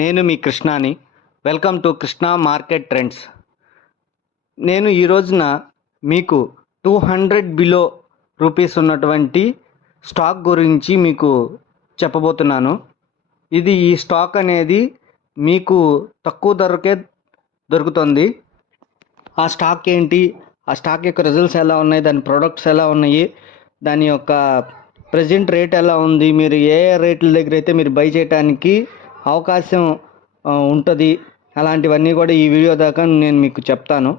నేను మీ కృష్ణాని. Welcome to Krishna market trends. నేను ఈ రోజున మీకు 200 బిలో రూపీస్ ఉన్నటువంటి స్టాక్ గురించి మీకు చెప్పబోతున్నాను. ఈ స్టాక్ అనేది మీకు తక్కువ ధరకే దొరుకుతుంది. ఆ స్టాక్ ఏంటి, ఆ స్టాక్ యొక్క రిజల్ట్స్ ఎలా ఉన్నాయి, దాని ప్రొడక్ట్స్ ఎలా ఉన్నాయి, దాని యొక్క ప్రజెంట్ రేట్ ఎలా ఉంది, మీరు ఏ రేట్ల దగ్గర అయితే మీరు బై చేయడానికి అవకాశం ఉంటుంది, అలాంటివన్నీ కూడా ఈ వీడియో దాకా నేను మీకు చెప్తాను.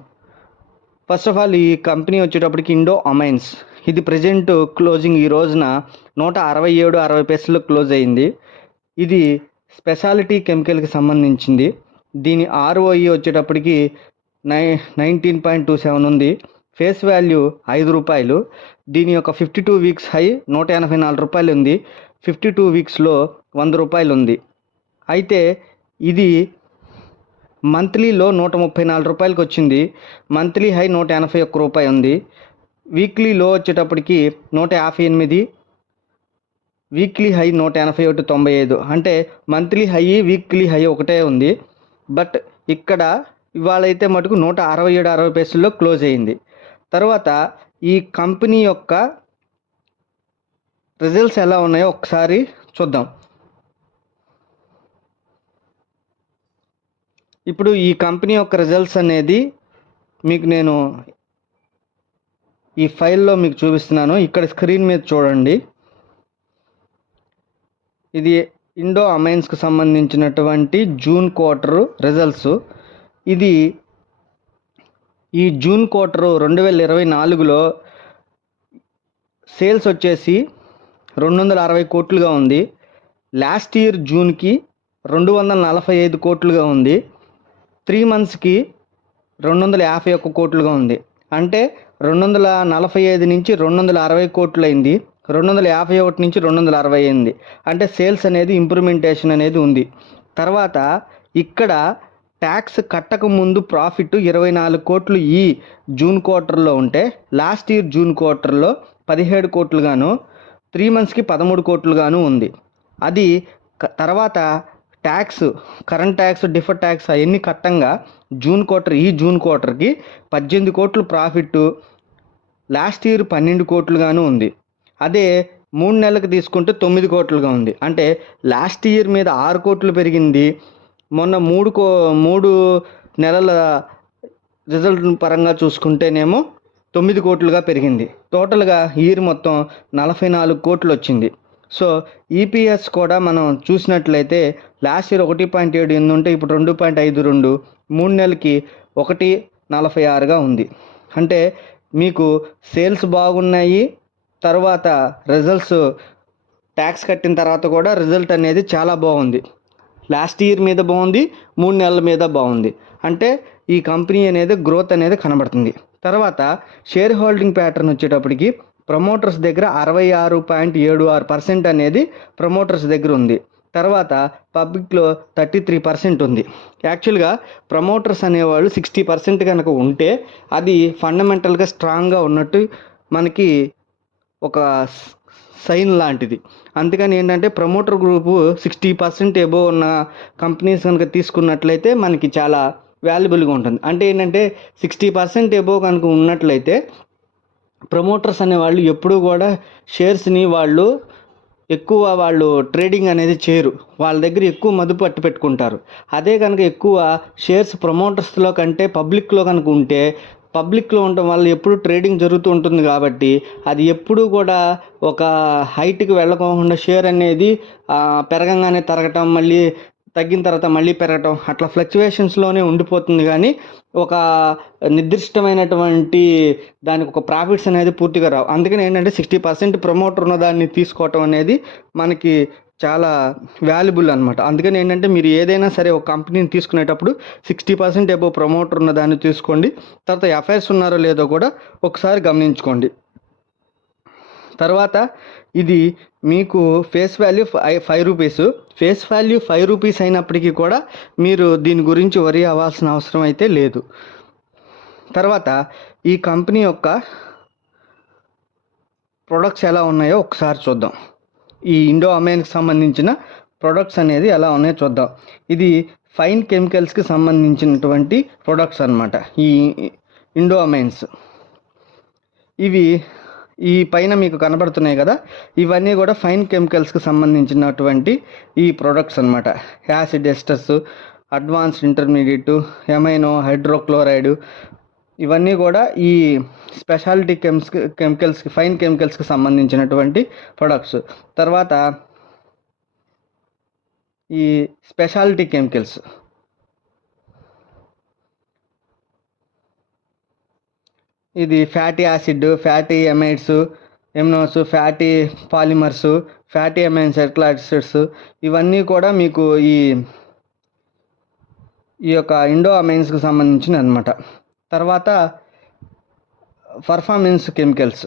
ఫస్ట్ ఆఫ్ ఆల్, ఈ కంపెనీ వచ్చేటప్పటికి ఇండో అమైన్స్. ఇది ప్రజెంట్ క్లోజింగ్ ఈ రోజున 167.60 పైసలు క్లోజ్ అయింది. ఇది స్పెషాలిటీ కెమికల్కి సంబంధించింది. దీని ROE వచ్చేటప్పటికి 19.27 ఉంది. Face value ₹5. దీని యొక్క 52 వీక్స్ హై ₹184 ఉంది. 52 వీక్స్లో ₹100 ఉంది. అయితే ఇది మంత్లీలో ₹134కి వచ్చింది. మంత్లీ హై ₹181 ఉంది. వీక్లీలో వచ్చేటప్పటికి 158, వీక్లీ హై 181.95. అంటే మంత్లీ హై వీక్లీ హై ఒకటే ఉంది. బట్ ఇక్కడ ఇవాళైతే మటుకు 167.60 పైసల్లో క్లోజ్ అయింది. తర్వాత ఈ కంపెనీ యొక్క రిజల్ట్స్ ఎలా ఉన్నాయో ఒకసారి చూద్దాం. ఇప్పుడు ఈ కంపెనీ యొక్క రిజల్ట్స్ అనేది మీకు నేను ఈ ఫైల్లో మీకు చూపిస్తున్నాను. ఇక్కడ స్క్రీన్ మీద చూడండి. ఇది ఇండో అమైన్స్కి సంబంధించినటువంటి జూన్ క్వార్టర్ రిజల్ట్స్. ఇది ఈ జూన్ క్వార్టర్ 2024లో సేల్స్ వచ్చేసి 260 కోట్లుగా ఉంది. లాస్ట్ ఇయర్ జూన్కి 245 కోట్లుగా ఉంది. 3 మంత్స్కి 251 కోట్లుగా ఉంది. అంటే 245 నుంచి 260 కోట్లు అయింది. 251 నుంచి 260 అయింది. అంటే సేల్స్ అనేది ఇంప్రూవ్మెంటేషన్ అనేది ఉంది. తర్వాత ఇక్కడ ట్యాక్స్ కట్టక ముందు ప్రాఫిట్ 24 కోట్లు ఈ జూన్ క్వార్టర్లో ఉంటే, లాస్ట్ ఇయర్ జూన్ క్వార్టర్లో 17 కోట్లుగాను, 3 మంత్స్కి 13 కోట్లుగాను ఉంది. అది తర్వాత tax, current tax, differ tax అవన్నీ కట్టంగా ఈ జూన్ క్వార్టర్కి 18 కోట్లు ప్రాఫిట్, లాస్ట్ ఇయర్ 12 కోట్లుగాను ఉంది. అదే 3 నెలలకు తీసుకుంటే 9 కోట్లుగా ఉంది. అంటే లాస్ట్ ఇయర్ మీద 6 కోట్లు పెరిగింది. మొన్న 3 నెలల రిజల్ట్ పరంగా చూసుకుంటేనేమో 9 కోట్లుగా పెరిగింది. టోటల్గా ఇయర్ మొత్తం 44 కోట్లు వచ్చింది. సో ఈపీఎస్ కూడా మనం చూసినట్లయితే లాస్ట్ ఇయర్ 1.7 ఉంటే ఇప్పుడు 2.52, 3 నెలలకి 1.46గా ఉంది. అంటే మీకు సేల్స్ బాగున్నాయి. తర్వాత రిజల్ట్స్ ట్యాక్స్ కట్టిన తర్వాత కూడా రిజల్ట్ అనేది చాలా బాగుంది. లాస్ట్ ఇయర్ మీద బాగుంది, 3 నెలల మీద బాగుంది. అంటే ఈ కంపెనీ అనేది గ్రోత్ అనేది కనబడుతుంది. తర్వాత షేర్ హోల్డింగ్ ప్యాటర్న్ వచ్చేటప్పటికి ప్రమోటర్స్ దగ్గర 66.76% అనేది ప్రమోటర్స్ దగ్గర ఉంది. తర్వాత పబ్లిక్లో 33% ఉంది. యాక్చువల్గా ప్రమోటర్స్ అనేవాళ్ళు 60% కనుక ఉంటే అది ఫండమెంటల్గా స్ట్రాంగ్గా ఉన్నట్టు మనకి ఒక సైన్ లాంటిది. అందుకని ఏంటంటే ప్రమోటర్ గ్రూపు 60% ఎబోవ్ ఉన్న కంపెనీస్ కనుక తీసుకున్నట్లయితే మనకి చాలా వాల్యుబుల్గా ఉంటుంది. అంటే ఏంటంటే 60% ఎబోవ్ కనుక ఉన్నట్లయితే ప్రమోటర్స్ అనేవాళ్ళు ఎప్పుడూ కూడా షేర్స్ని వాళ్ళు ట్రేడింగ్ అనేది చేయరు. వాళ్ళ దగ్గర ఎక్కువ మదుపు పట్టు పెట్టుకుంటారు. అదే కనుక ఎక్కువ షేర్స్ ప్రమోటర్స్లో కంటే పబ్లిక్లో కనుక ఉంటే, పబ్లిక్లో ఉండటం వల్ల ఎప్పుడు ట్రేడింగ్ జరుగుతూ ఉంటుంది కాబట్టి అది ఎప్పుడూ కూడా ఒక హైట్కి వెళ్ళకుండా షేర్ అనేది పెరగంగానే తరగటం, మళ్ళీ తగ్గిన తర్వాత మళ్ళీ పెరగటం, అట్లా ఫ్లక్చువేషన్స్లోనే ఉండిపోతుంది. కానీ ఒక నిర్దిష్టమైనటువంటి దానికి ఒక ప్రాఫిట్స్ అనేది పూర్తిగా రావు. అందుకని ఏంటంటే 60% ప్రమోటర్ ఉన్న దాన్ని తీసుకోవటం అనేది మనకి చాలా వాల్యుబుల్ అనమాట. అందుకని ఏంటంటే మీరు ఏదైనా సరే ఒక కంపెనీని తీసుకునేటప్పుడు 60% అబోవ్ ప్రమోటర్ ఉన్న దాన్ని తీసుకోండి. తర్వాత ఎఫ్ఐఎస్ ఉన్నారో లేదో కూడా ఒకసారి గమనించుకోండి. తర్వాత ఇది మీకు ఫేస్ వాల్యూ ₹5. ఫేస్ వాల్యూ ₹5 అయినప్పటికీ కూడా మీరు దీని గురించి వరి అవ్వాల్సిన అవసరం అయితే లేదు. తర్వాత ఈ కంపెనీ యొక్క ప్రొడక్ట్స్ ఎలా ఉన్నాయో ఒకసారి చూద్దాం. ఈ ఇండో అమైన్కి సంబంధించిన ప్రొడక్ట్స్ అనేది ఎలా ఉన్నాయో చూద్దాం. ఇది ఫైన్ కెమికల్స్కి సంబంధించినటువంటి ప్రొడక్ట్స్ అన్నమాట. ఈ ఇండో అమైన్స్ ఇవి ఈ పైన మీకు కనబడుతున్నాయి కదా, ఇవన్నీ కూడా ఫైన్ కెమికల్స్కి సంబంధించినటువంటి ఈ ప్రొడక్ట్స్ అన్నమాట. Acid esters, advanced intermediate, amino, hydrochloride, ఇవన్నీ కూడా ఈ స్పెషాలిటీ కెమికల్స్కి ఫైన్ కెమికల్స్కి సంబంధించినటువంటి ప్రొడక్ట్స్. తర్వాత ఈ స్పెషాలిటీ కెమికల్స్, ఇది fatty acid, fatty amides, aminos, fatty polymers, fatty amines ఎట్లాసిడ్స్, ఇవన్నీ కూడా మీకు ఈ యొక్క ఇండో అమైన్స్కి సంబంధించిన అనమాట. తర్వాత పర్ఫార్మెన్స్ కెమికల్స్,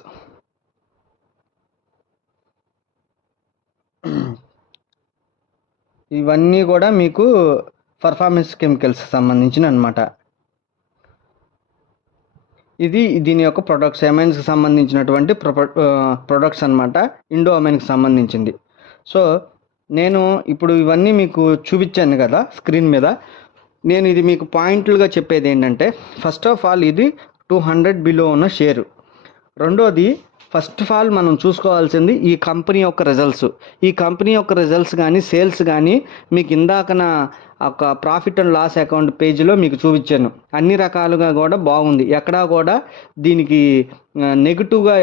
ఇవన్నీ కూడా మీకు పర్ఫార్మెన్స్ కెమికల్స్ సంబంధించిన అనమాట. ఇది దీని యొక్క ప్రొడక్ట్స్, అమైన్స్కి సంబంధించినటువంటి ప్రొడక్ట్స్ అనమాట, ఇండో అమైన్కి సంబంధించింది. సో నేను ఇప్పుడు ఇవన్నీ మీకు చూపించాను కదా స్క్రీన్ మీద. నేను ఇది మీకు పాయింట్లుగా చెప్పేది ఏంటంటే, ఫస్ట్ ఆఫ్ ఆల్ ఇది 200 బిలో ఉన్న షేరు. రెండోది, ఫస్ట్ ఆఫ్ ఆల్ మనం చూసుకోవాల్సింది ఈ కంపెనీ యొక్క రిజల్ట్స్. ఈ కంపెనీ యొక్క రిజల్ట్స్ కానీ సేల్స్ కానీ మీకు ఇందాకన ఒక ప్రాఫిట్ అండ్ లాస్ అకౌంట్ పేజీలో మీకు చూపించాను. అన్ని రకాలుగా కూడా బాగుంది, ఎక్కడా కూడా దీనికి నెగిటివ్గా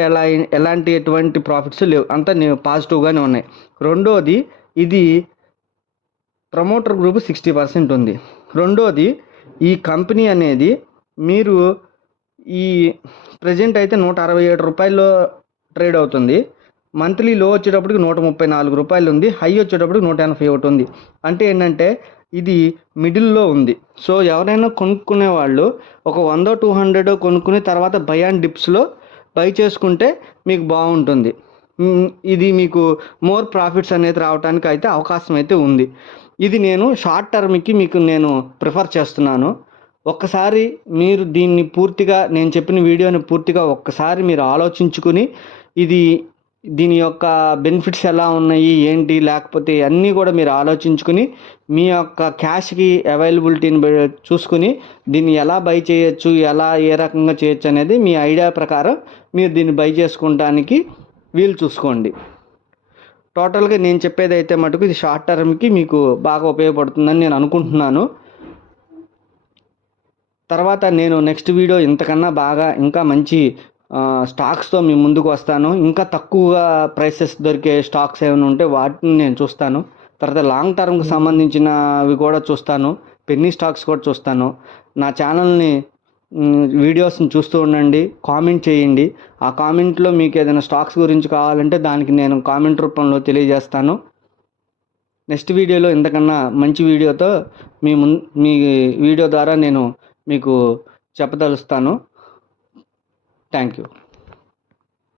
ఎలాంటి ఎటువంటి ప్రాఫిట్స్ లేవు, అంతా పాజిటివ్గానే ఉన్నాయి. రెండోది, ఇది ప్రమోటర్ గ్రూప్ 60% ఉంది. రెండోది, ఈ కంపెనీ అనేది మీరు ఈ ప్రజెంట్ అయితే 167 రూపాయల్లో ట్రేడ్ అవుతుంది. మంత్లీ లో వచ్చేటప్పటికి 134 రూపాయలు ఉంది, హై వచ్చేటప్పటికి 181 ఉంది. అంటే ఏంటంటే ఇది మిడిల్లో ఉంది. సో ఎవరైనా కొనుక్కునే వాళ్ళు ఒక 100-200 కొనుక్కుని తర్వాత బై అండ్ డిప్స్లో బై చేసుకుంటే మీకు బాగుంటుంది. ఇది మీకు మోర్ ప్రాఫిట్స్ అనేది రావడానికి అయితే అవకాశం అయితే ఉంది. ఇది నేను షార్ట్ టర్మ్కి మీకు నేను ప్రిఫర్ చేస్తున్నాను. ఒక్కసారి మీరు దీన్ని పూర్తిగా, నేను చెప్పిన వీడియోని పూర్తిగా ఒక్కసారి మీరు ఆలోచించుకుని దీని యొక్క బెనిఫిట్స్ ఎలా ఉన్నాయి ఏంటి, లేకపోతే అన్నీ కూడా మీరు ఆలోచించుకుని మీ యొక్క క్యాష్కి అవైలబిలిటీని చూసుకుని దీన్ని ఎలా బై చేయొచ్చు, ఏ రకంగా చేయొచ్చు అనేది మీ ఐడియా ప్రకారం మీరు దీన్ని బై చేసుకోవడానికి వీలు చూసుకోండి. టోటల్గా నేను చెప్పేది అయితే మటుకు ఇది షార్ట్ టర్మ్కి మీకు బాగా ఉపయోగపడుతుందని నేను అనుకుంటున్నాను. తర్వాత నేను నెక్స్ట్ వీడియో ఇంతకన్నా బాగా ఇంకా మంచి స్టాక్స్తో మీ ముందుకు వస్తాను. ఇంకా తక్కువగా ప్రైసెస్ దొరికే స్టాక్స్ ఏమైనా ఉంటే వాటిని నేను చూస్తాను. తర్వాత లాంగ్ టర్మ్కి సంబంధించినవి కూడా చూస్తాను, పెన్నీ స్టాక్స్ కూడా చూస్తాను. నా ఛానల్ని వీడియోస్ని చూస్తూ ఉండండి, కామెంట్ చేయండి. ఆ కామెంట్లో మీకు ఏదైనా స్టాక్స్ గురించి కావాలంటే దానికి నేను కామెంట్ రూపంలో తెలియజేస్తాను. నెక్స్ట్ వీడియోలో ఇంతకన్నా మంచి వీడియోతో మీ వీడియో ద్వారా నేను మీకు చెప్పదలుస్తాను. Thank you.